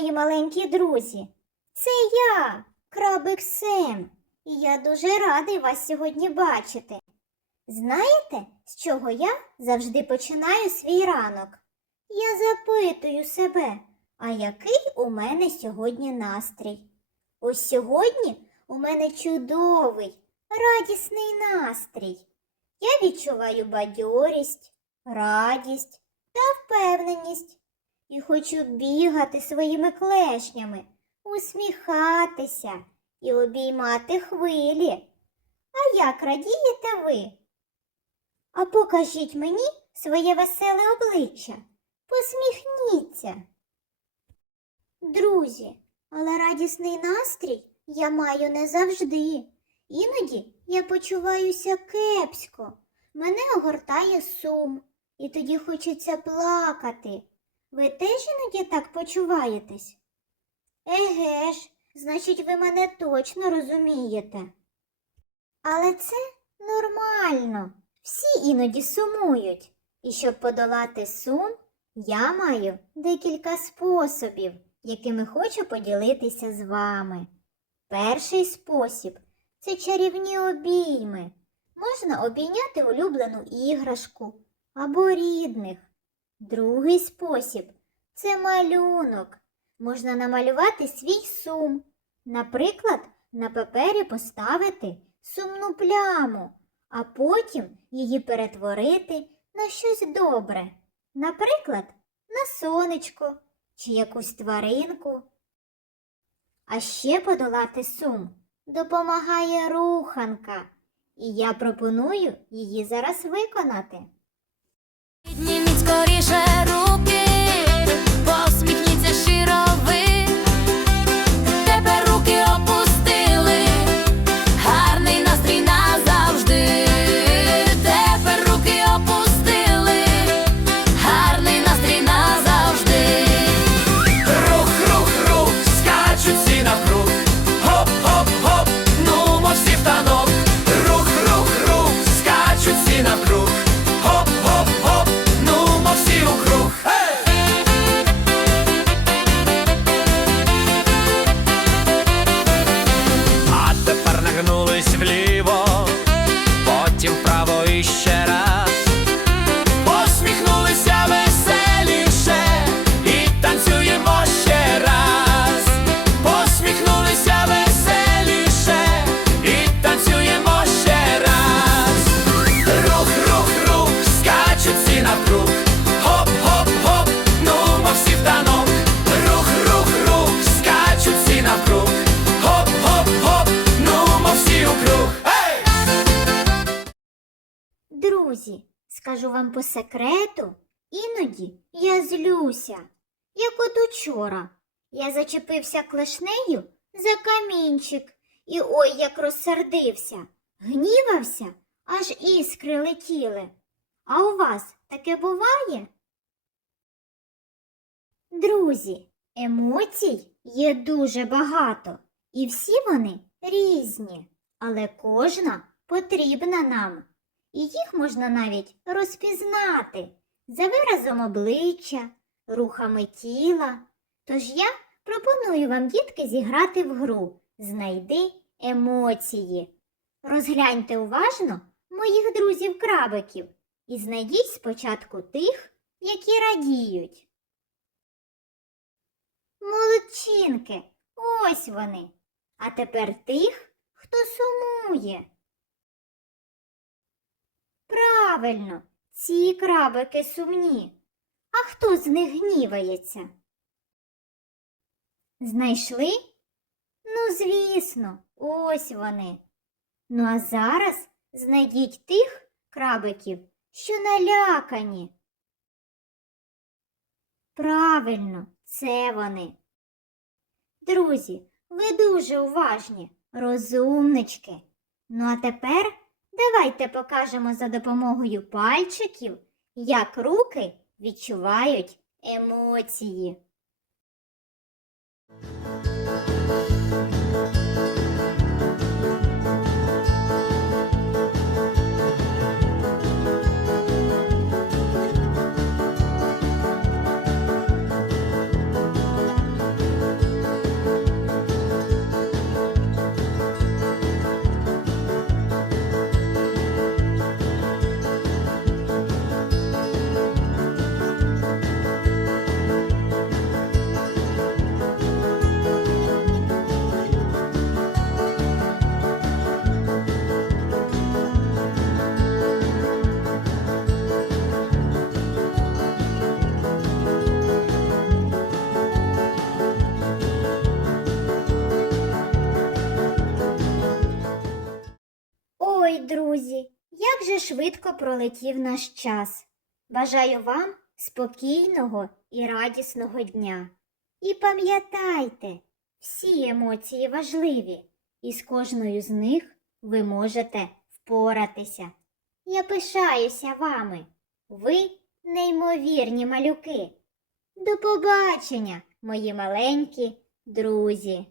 любі друзі! Це я, крабик Сем, і я дуже радий вас сьогодні бачити. Знаєте, з чого я завжди починаю свій ранок? Я запитую себе, а який у мене сьогодні настрій? Ось сьогодні у мене чудовий, радісний настрій. Я відчуваю бадьорість, радість та впевненість і хочу бігати своїми клешнями, усміхатися і обіймати хвилі. А як радієте ви? А покажіть мені своє веселе обличчя. Посміхніться. Друзі, але радісний настрій я маю не завжди. Іноді я почуваюся кепсько. Мене огортає сум, і тоді хочеться плакати. Ви теж іноді так почуваєтесь? Еге ж, значить, ви мене точно розумієте. Але це нормально. Всі іноді сумують. І щоб подолати сум, я маю декілька способів, якими хочу поділитися з вами. Перший спосіб це чарівні обійми. Можна обійняти улюблену іграшку або рідних. Другий спосіб це малюнок. Можна намалювати свій сум. Наприклад, на папері поставити сумну пляму, а потім її перетворити на щось добре. Наприклад, на сонечко чи якусь тваринку. А ще подолати сум допомагає руханка, і я пропоную її зараз виконати. Підніміть Друзі, скажу вам по секрету, іноді я злюся, як от учора. Я зачепився клешнею за камінчик і ой як розсердився, гнівався, аж іскри летіли. А у вас таке буває? Друзі, емоцій є дуже багато, і всі вони різні, але кожна потрібна нам. І їх можна навіть розпізнати за виразом обличчя, рухами тіла. Тож я пропоную вам, дітки, зіграти в гру Знайди емоції. Розгляньте уважно моїх друзів-крабиків і знайдіть спочатку тих, які радіють. Молодчинки, ось вони. А тепер тих, хто сумує. Правильно, ці крабики сумні. А хто з них гнівається? Знайшли? Ну, звісно, ось вони. Ну а зараз знайдіть тих крабиків, що налякані. Правильно, це вони. Друзі, ви дуже уважні, розумнички. Ну а тепер давайте покажемо за допомогою пальчиків, як руки відчувають емоції. Швидко пролетів наш час. Бажаю вам спокійного і радісного дня. І пам'ятайте, всі емоції важливі, і з кожною з них ви можете впоратися. Я пишаюся вами. Ви неймовірні малюки. До побачення, мої маленькі друзі.